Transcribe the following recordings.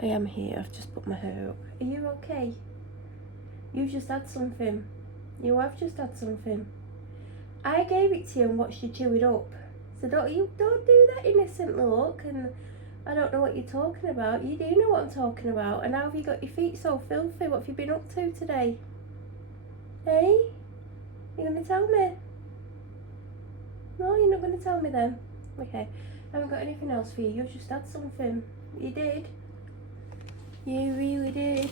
I am here. I've just put my hair up. Are you okay? You just had something. You have just had something. I gave it to you and watched you chew it up. So don't do that innocent look and I don't know what you're talking about. You do know what I'm talking about. And how have you got your feet so filthy? What have you been up to today? Hey? You gonna tell me? No, you're not gonna tell me then. Okay. I haven't got anything else for you. You just had something. You did. You really did.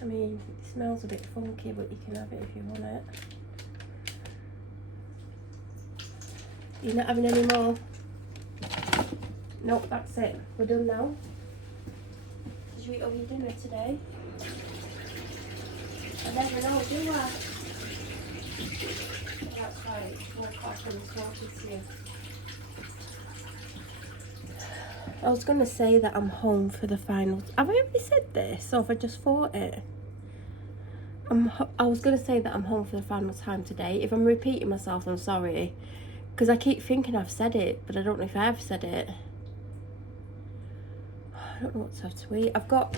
I mean, it smells a bit funky, but you can have it if you want it. You're not having any more? Nope, that's it. We're done now. Did you eat all your dinner today? I never know, do I? That's right, it's 4 o'clock and I'm talking to you. I was going to say that I'm home for the final... Have I already said this, or have I just thought it? I was going to say that I'm home for the final time today. If I'm repeating myself, I'm sorry. Because I keep thinking I've said it, but I don't know if I have said it. I don't know what to have to eat. I've got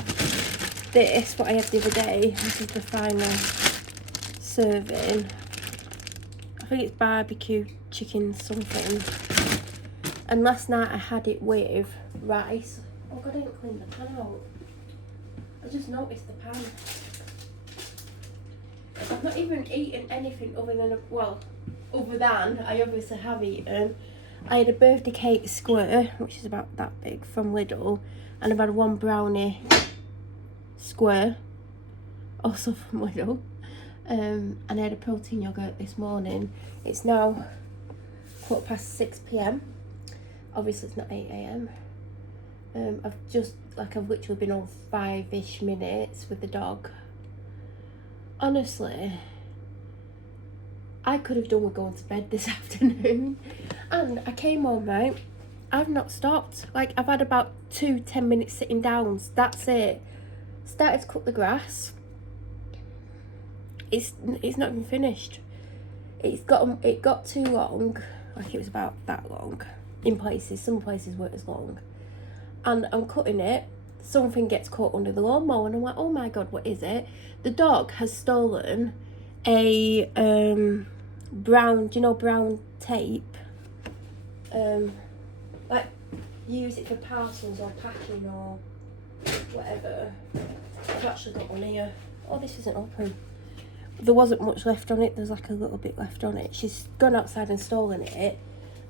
this, what I had the other day. This is the final serving. I think it's barbecue chicken something. And last night I had it with rice. Oh God, I didn't clean the pan out. I just noticed the pan. I've not even eaten anything other than, other than I obviously have eaten. I had a birthday cake square, which is about that big, from Lidl. And I've had one brownie square, also from Lidl. And I had a protein yogurt this morning. It's now 6:15 p.m. Obviously it's not 8 a.m. I've literally been on 5-ish minutes with the dog. Honestly, I could have done with going to bed this afternoon. And I came home, right? I've not stopped. Like, I've had about 2 10-minute sitting downs. That's it. Started to cut the grass. It's not even finished. It got too long. Like, it was about that long. In places, some places weren't as long. And I'm cutting it. Something gets caught under the lawnmower, and I'm like, oh my God, what is it? The dog has stolen a brown, do you know brown tape? Like, use it for parcels or packing or whatever. I've actually got one here. Oh, this isn't open. There wasn't much left on it. There's like a little bit left on it. She's gone outside and stolen it.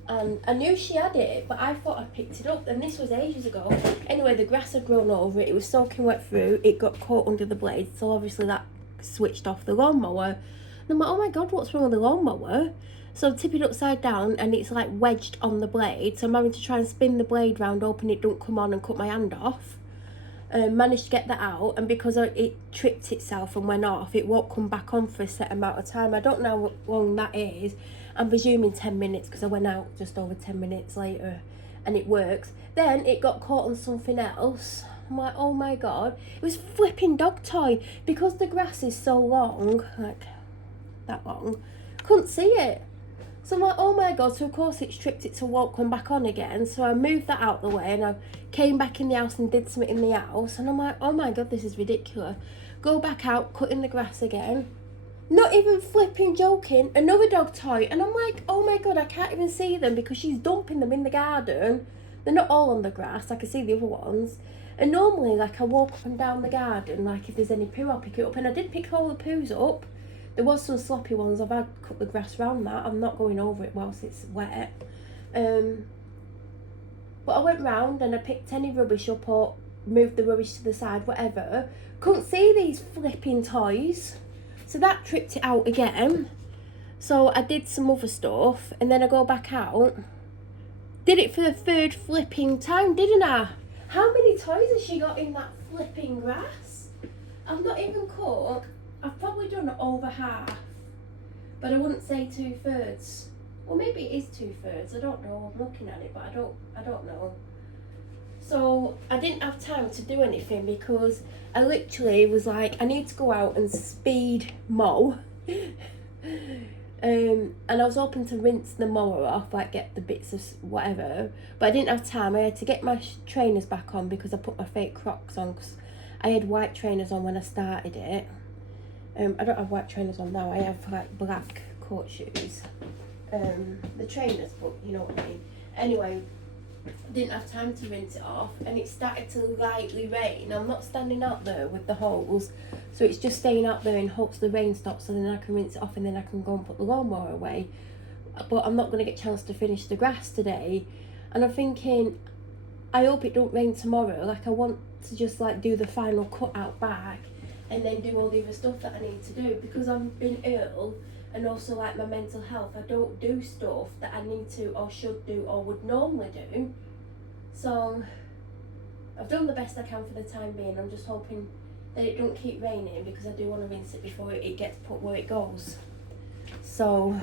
And I knew she had it, but I thought I picked it up. And this was ages ago. Anyway, the grass had grown over it. It was soaking wet through. It got caught under the blade. So obviously that switched off the lawnmower. And I'm like, oh my God, what's wrong with the lawnmower? So I tip it upside down and it's like wedged on the blade. So I'm having to try and spin the blade round, hoping it don't come on and cut my hand off. Managed to get that out, and because it tripped itself and went off, it won't come back on for a set amount of time. I don't know how long that is. I'm presuming 10 minutes because I went out just over 10 minutes later and it works. Then it got caught on something else. I'm like, oh my God. It was flipping dog toy. Because the grass is so long, like that long, couldn't see it. So I'm like, oh my God. So of course it's tripped it, so it won't come back on again. So I moved that out the way and I came back in the house and did something in the house. And I'm like, oh my God, this is ridiculous. Go back out, cutting the grass again. Not even flipping joking, another dog toy. And I'm like, oh my God, I can't even see them because she's dumping them in the garden. They're not all on the grass, I can see the other ones. And normally, like, I walk up and down the garden, like if there's any poo, I'll pick it up. And I did pick all the poos up. There was some sloppy ones. I've had cut the grass around that. I'm not going over it whilst it's wet. But I went round and I picked any rubbish up or moved the rubbish to the side, whatever. Couldn't see these flipping toys. So that tripped it out again. So I did some other stuff and then I go back out. Did it for the 3rd flipping time, didn't I? How many toys has she got in that flipping grass? I've not even cut. I've probably done over half. But I wouldn't say 2/3. Well, maybe it is 2/3. I don't know. I'm looking at it, but I don't know. So I didn't have time to do anything because I literally was like, I need to go out and speed mow. And And I was hoping to rinse the mower off, like get the bits of whatever, but I didn't have time. I had to get my trainers back on because I put my fake Crocs on, because I had white trainers on when I started it. I don't have white trainers on now. I have like black court shoes. The trainers, but you know what I mean. Anyway, I didn't have time to rinse it off, and it started to lightly rain. I'm not standing out there with the hose, so it's just staying out there in hopes the rain stops, so then I can rinse it off and then I can go and put the lawnmower away. But I'm not going to get a chance to finish the grass today, and I'm thinking, I hope it don't rain tomorrow. Like, I want to just like do the final cut out back and then do all the other stuff that I need to do, because I've been ill, and also like my mental health. I don't do stuff that I need to or should do or would normally do. So I've done the best I can for the time being. I'm just hoping that it don't keep raining, because I do want to rinse it before it gets put where it goes. So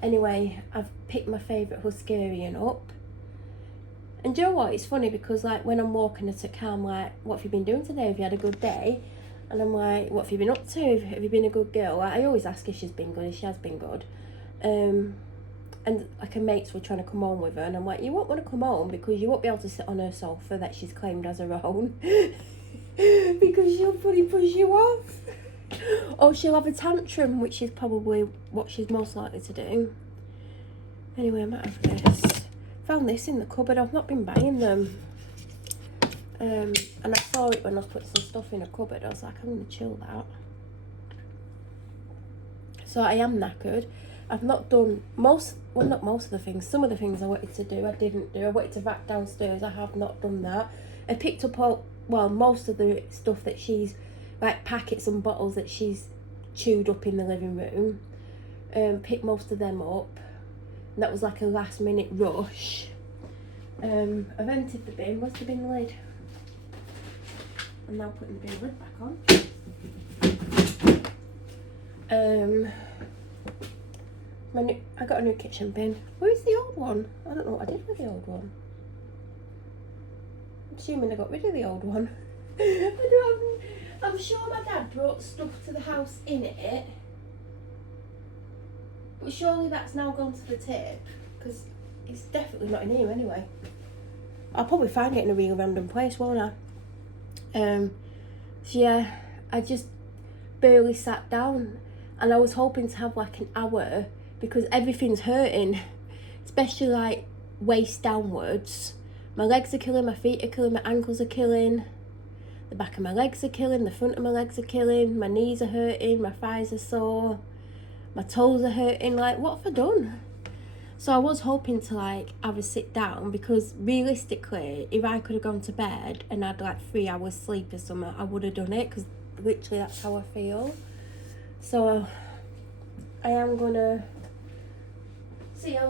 anyway, I've picked my favourite Husqvarna up. And do you know what? It's funny because like when I'm walking at a car, I'm like, what have you been doing today? Have you had a good day? And I'm like, what have you been up to? Have you been a good girl? I always ask if she's been good, if she has been good. And like her mates were trying to come home with her, and I'm like, you won't want to come home because you won't be able to sit on her sofa that she's claimed as her own. Because she'll probably push you off. Or she'll have a tantrum, which is probably what she's most likely to do. Anyway, I'm out of this. Found this in the cupboard. I've not been buying them. And I saw it when I was putting some stuff in a cupboard. I was like, I'm going to chill that. So I am knackered. I've not done not most of the things. Some of the things I wanted to do, I didn't do. I wanted to vac downstairs. I have not done that. I picked up most of the stuff that she's, like packets and bottles that she's chewed up in the living room. Picked most of them up. And that was like a last minute rush. I've emptied the bin. Where's the bin lid? I'm now putting the bin lid back on. I got a new kitchen bin. Where's the old one? I don't know what I did with the old one. I'm assuming I got rid of the old one. I'm sure my dad brought stuff to the house in it. But surely that's now gone to the tip, because it's definitely not in here anyway. I'll probably find it in a real random place, won't I? So yeah, I just barely sat down, and I was hoping to have like an hour, because everything's hurting, especially like waist downwards. My legs are killing, my feet are killing, my ankles are killing, the back of my legs are killing, the front of my legs are killing, my knees are hurting, my thighs are sore, my toes are hurting. Like, what have I done? So I was hoping to like have a sit down, because realistically, if I could have gone to bed and had like 3 hours sleep or something, I would have done it, because literally that's how I feel. So I am gonna see. I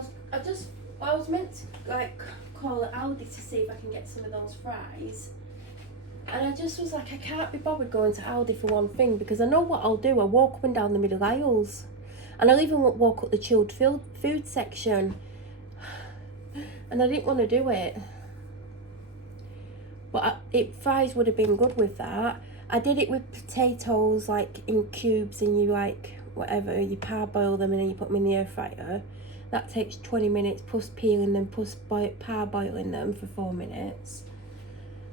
was meant to like call at Aldi to see if I can get some of those fries, and I just was like, I can't be bothered going to Aldi for one thing, because I know what I'll do. I'll walk up and down the middle aisles, and I'll even walk up the chilled food section, and I didn't want to do it. But fries would have been good with that. I did it with potatoes, like in cubes, and you like whatever, you parboil them and then you put them in the air fryer. That takes 20 minutes plus peeling them plus parboiling them for 4 minutes.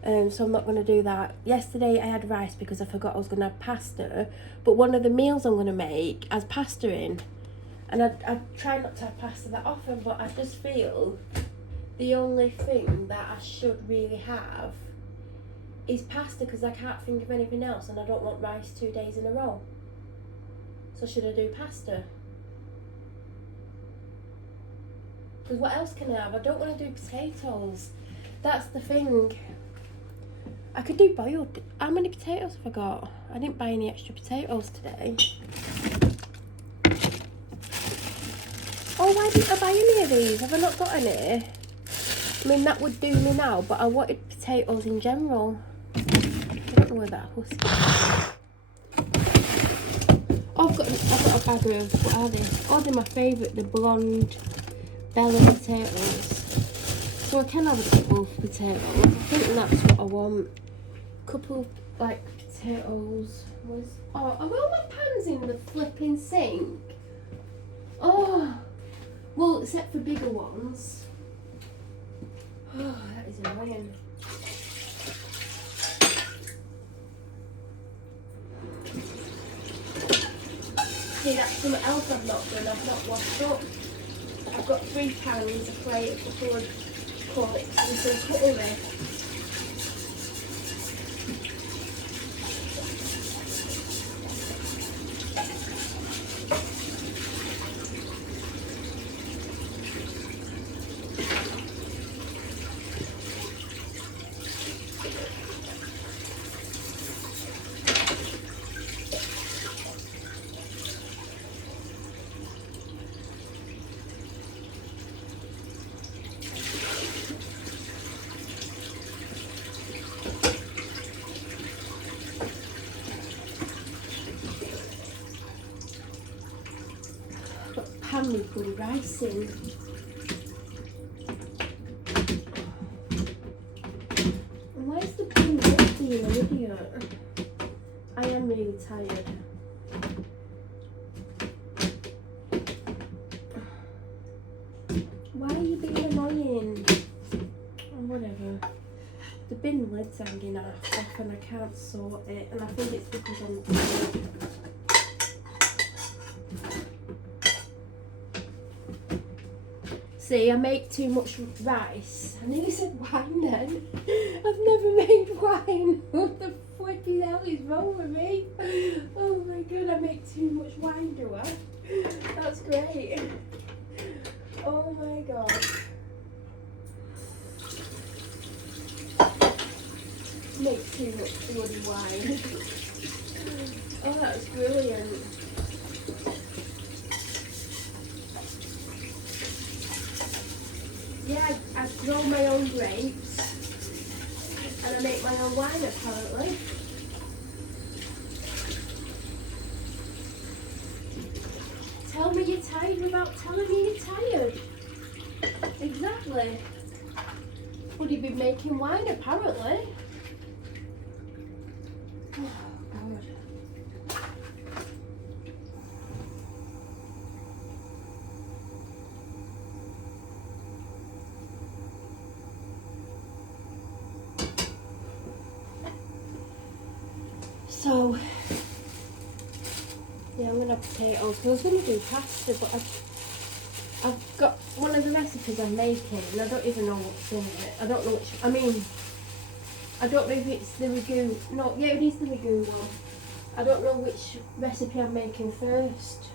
So I'm not going to do that. Yesterday I had rice because I forgot I was going to have pasta, but one of the meals I'm going to make has pasta in, and I try not to have pasta that often, but I just feel the only thing that I should really have is pasta, because I can't think of anything else, and I don't want rice 2 days in a row. So should I do pasta? Because what else can I have? I don't want to do potatoes. That's the thing. I could do boiled. How many potatoes have I got? I didn't buy any extra potatoes today. Oh, why didn't I buy any of these? Have I not got any? I mean, that would do me now, but I wanted potatoes in general. I don't know where that husky is. Oh, I've got a bag of, what are they? Oh, they're my favourite, the blonde Bella potatoes. So I can have a couple of potatoes. I think that's what I want. Couple of like potatoes. Oh, are all my pans in the flipping sink? Oh, well, except for bigger ones. Oh, that is annoying. See, that's something else I've not done. I've not washed up. I've got 3 pans, a plate, a couple of forks and some cutlery. Pan with bloody rice in. And where's the bin being an idiot? I am really tired. Why are you being annoying? Oh, whatever. The bin lid's hanging off and I can't sort it, and I think it's because I'm tired. See, I make too much rice. I nearly said wine then. I've never made wine. What the flippy hell is wrong with me? Oh my god, I make too much wine, do I? That's great. Oh my god. Make too much bloody wine. Oh, that's brilliant. Yeah, I grow my own grapes and I make my own wine apparently. Tell me you're tired without telling me you're tired. Exactly. Would he be making wine apparently? Oh god. So, yeah, I'm going to have potatoes. I was going to do pasta, but I've got one of the recipes I'm making and I don't even know what's in it. I don't know which, I mean, I don't know if it's the ragu. No, yeah, it is the ragu one. I don't know which recipe I'm making first.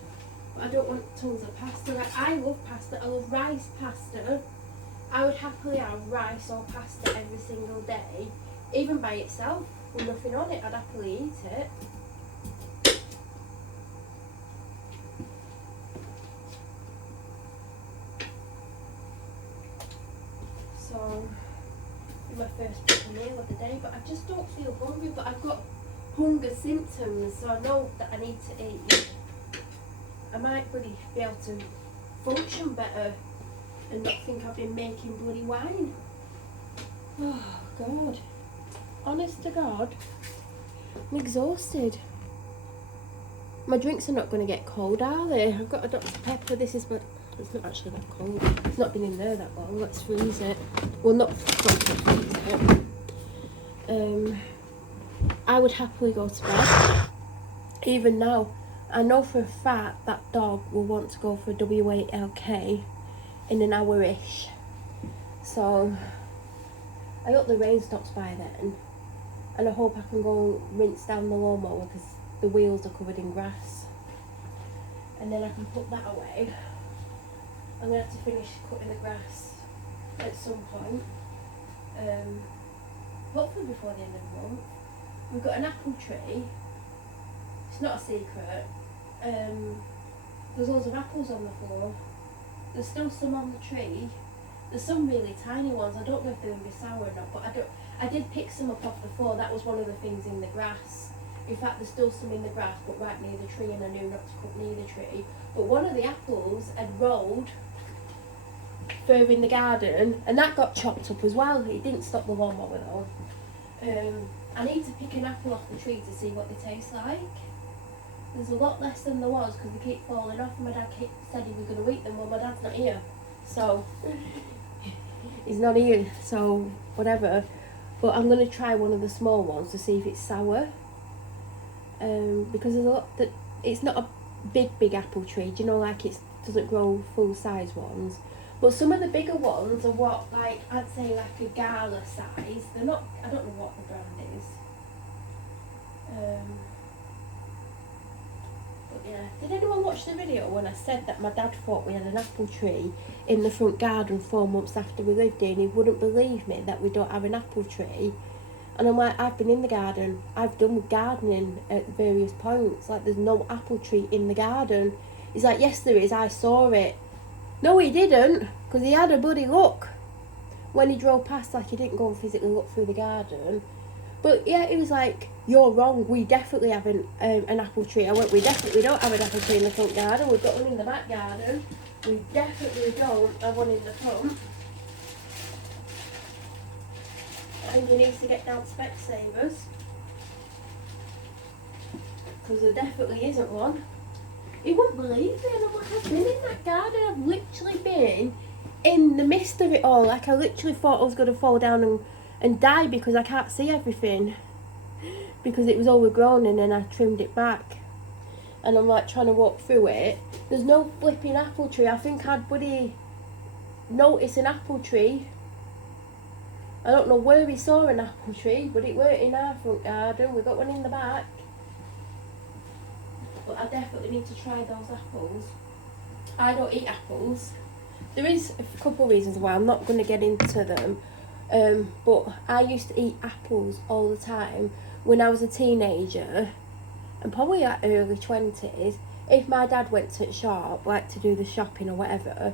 But I don't want tons of pasta. Like, I love pasta. I love rice pasta. I would happily have rice or pasta every single day, even by itself. With nothing on it, I'd happily eat it. So, it's my first proper meal of the day, but I just don't feel hungry. But I've got hunger symptoms, so I know that I need to eat. I might bloody be able to function better and not think I've been making bloody wine. Oh God. Honest to God, I'm exhausted. My drinks are not going to get cold, are they? I've got a Dr. Pepper. This is what. It's not actually that cold. It's not been in there that long. Let's freeze it. Well, not freeze it. I would happily go to bed. Even now, I know for a fact that dog will want to go for a WALK in an hour-ish. So, I hope the rain stops by then. And I hope I can go rinse down the lawnmower because the wheels are covered in grass. And then I can put that away. I'm going to have to finish cutting the grass at some point. Hopefully before the end of the month. We've got an apple tree. It's not a secret. There's loads of apples on the floor. There's still some on the tree. There's some really tiny ones. I don't know if they're going to be sour or not, but I did pick some up off the floor. That was one of the things in the grass. In fact, there's still some in the grass, but right near the tree, and I knew not to cut near the tree. But one of the apples had rolled further in the garden, and that got chopped up as well. It didn't stop the lawnmower though. I need to pick an apple off the tree to see what they taste like. There's a lot less than there was because they keep falling off, and my dad said he was going to eat them. Well, my dad's not here, so he's not here, so whatever. But I'm going to try one of the small ones to see if it's sour. Because there's a lot that it's not a big apple tree, do you know, like it doesn't grow full size ones. But some of the bigger ones are what, like, I'd say like a gala size. They're not, I don't know what the brand is. But yeah, did anyone watch the video when I said that my dad thought we had an apple tree in the front garden 4 months after we lived in? He wouldn't believe me that we don't have an apple tree. And I'm like, I've been in the garden, I've done gardening at various points, like there's no apple tree in the garden. He's like, yes there is, I saw it. No he didn't, because he had a bloody look. When he drove past, like he didn't go and physically look through the garden. But yeah, he was like, you're wrong, we definitely have an apple tree. I went, we definitely don't have an apple tree in the front garden, we've got one in the back garden. We definitely don't have one in the front. And you need to get down Specsavers, because there definitely isn't one. He wouldn't believe it, and I'm like, I've been in that garden, I've literally been in the midst of it all. Like I literally thought I was going to fall down and die because I can't see everything, because it was overgrown, and then I trimmed it back. And I'm like trying to walk through it. There's no flipping apple tree. I think I'd buddy notice an apple tree. I don't know where we saw an apple tree, but it weren't in our front garden. We got one in the back. But I definitely need to try those apples. I don't eat apples. There is a couple of reasons why I'm not going to get into them. But I used to eat apples all the time when I was a teenager, and probably at early 20s. If my dad went to the shop, like to do the shopping or whatever,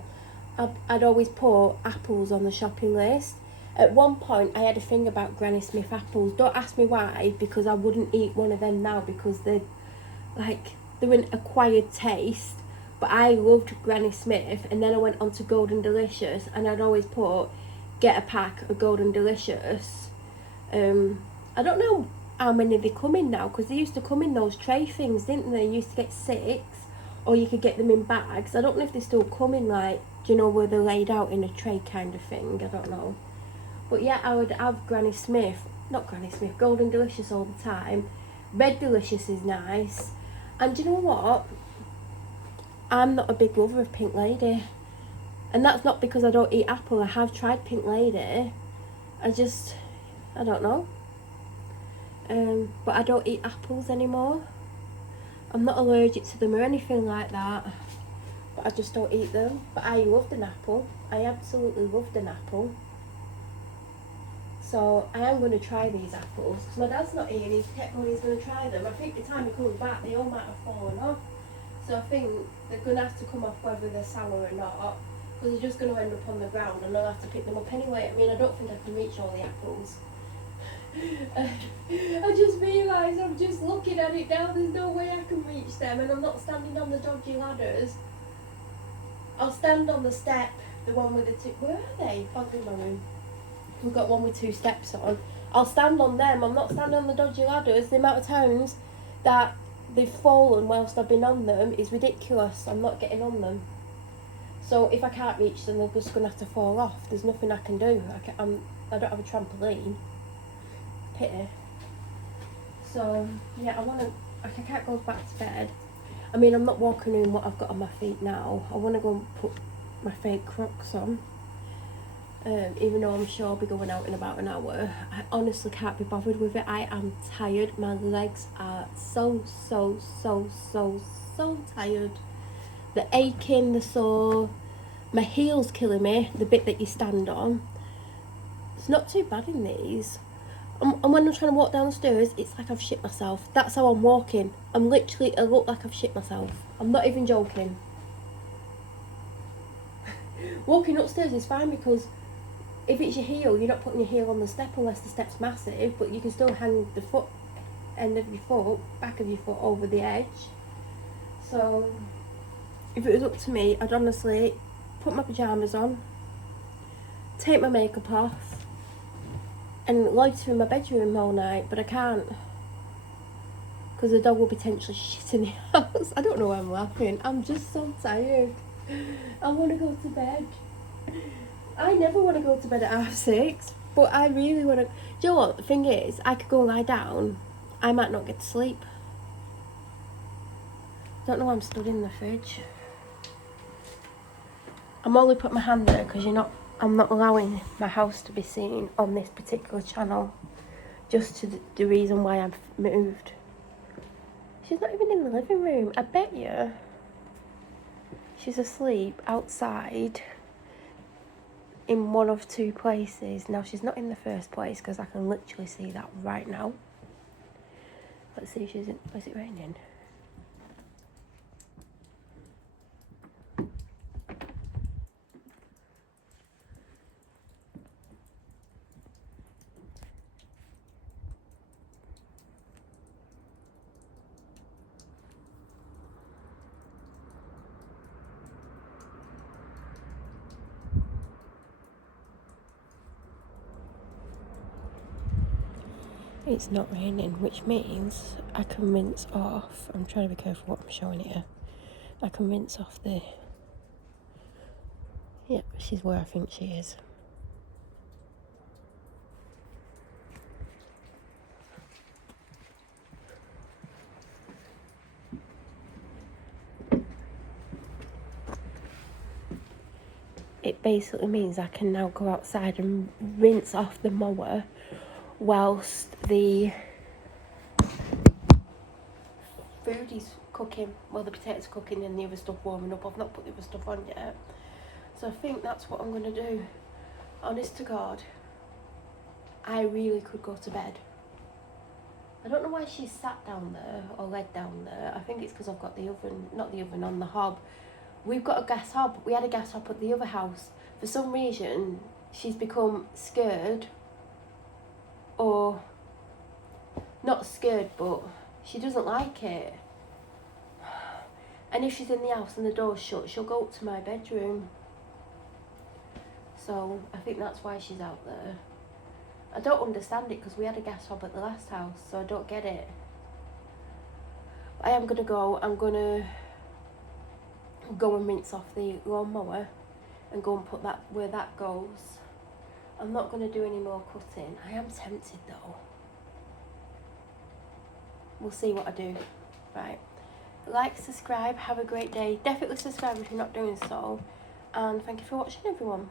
I'd always put apples on the shopping list. At one point, I had a thing about Granny Smith apples. Don't ask me why, because I wouldn't eat one of them now because they're an acquired taste. But I loved Granny Smith, and then I went on to Golden Delicious, and I'd always put, get a pack of Golden Delicious. I don't know how many they come in now, because they used to come in those tray things, didn't they? You used to get 6, or you could get them in bags. I don't know if they still come in, like, do you know, where they're laid out in a tray kind of thing. I don't know. But yeah, I would have Golden Delicious all the time. Red Delicious is nice. And do you know what? I'm not a big lover of Pink Lady. And that's not because I don't eat apple. I have tried Pink Lady. I don't know. But I don't eat apples anymore. I'm not allergic to them or anything like that. But I just don't eat them. But I loved an apple. I absolutely loved an apple. So I am going to try these apples, because my dad's not here and he's kept on, he's going to try them. I think the time he comes back they all might have fallen off. So I think they're going to have to come off whether they're sour or not, because they're just going to end up on the ground and I'll have to pick them up anyway. I mean, I don't think I can reach all the apples. I just realised I'm just looking at it now, there's no way I can reach them, and I'm not standing on the dodgy ladders. I'll stand on the step, the one with the two, where are they? Back in my room. We've got one with 2 steps on. I'll stand on them. I'm not standing on the dodgy ladders. The amount of times that they've fallen whilst I've been on them is ridiculous. I'm not getting on them. So if I can't reach them, they're just going to have to fall off. There's nothing I can do. I don't have a trampoline. Pity. So yeah, I can't go back to bed. I mean, I'm not walking in what I've got on my feet now. I want to go and put my fake Crocs on. Even though I'm sure I'll be going out in about an hour. I honestly can't be bothered with it. I am tired. My legs are so tired. They're aching, they're sore. My heel's killing me, the bit that you stand on. It's not too bad in these. And when I'm trying to walk downstairs, it's like I've shit myself. That's how I'm walking. I look like I've shit myself. I'm not even joking. Walking upstairs is fine, because if it's your heel, you're not putting your heel on the step unless the step's massive, but you can still hang the end of your foot, back of your foot over the edge. So if it was up to me, I'd honestly put my pyjamas on, take my makeup off, and loiter in my bedroom all night, but I can't, because the dog will potentially shit in the house. I don't know why I'm laughing. I'm just so tired. I want to go to bed. I never want to go to bed at 6:30, but I really want to. Do you know what? The thing is, I could go lie down. I might not get to sleep. Don't know why I'm stood in the fridge. I'm only putting my hand there because I'm not allowing my house to be seen on this particular channel. Just to the reason why I've moved. She's not even in the living room. I bet you she's asleep outside in one of two places. Now, she's not in the first place because I can literally see that right now. Let's see if she's in. Is it raining? It's not raining, which means I can rinse off. I'm trying to be careful what I'm showing here. I can rinse off the. Yep, she's where I think she is. It basically means I can now go outside and rinse off the mower whilst the food is cooking. Well, the potatoes cooking and the other stuff warming up. I've not put the other stuff on yet. So I think that's what I'm going to do. Honest to God, I really could go to bed. I don't know why she's sat down there or laid down there. I think it's because I've got the oven, not the oven, on the hob. We've got a gas hob. We had a gas hob at the other house. For some reason, she's become scared, or not scared, but she doesn't like it. And if she's in the house and the door's shut, she'll go up to my bedroom. So I think that's why she's out there. I don't understand it because we had a gas hob at the last house, so I don't get it. I am going to go. I'm going to go and rinse off the lawnmower and go and put that where that goes. I'm not going to do any more cutting. I am tempted though. We'll see what I do. Right. Like, subscribe, have a great day. Definitely subscribe if you're not doing so. And thank you for watching, everyone.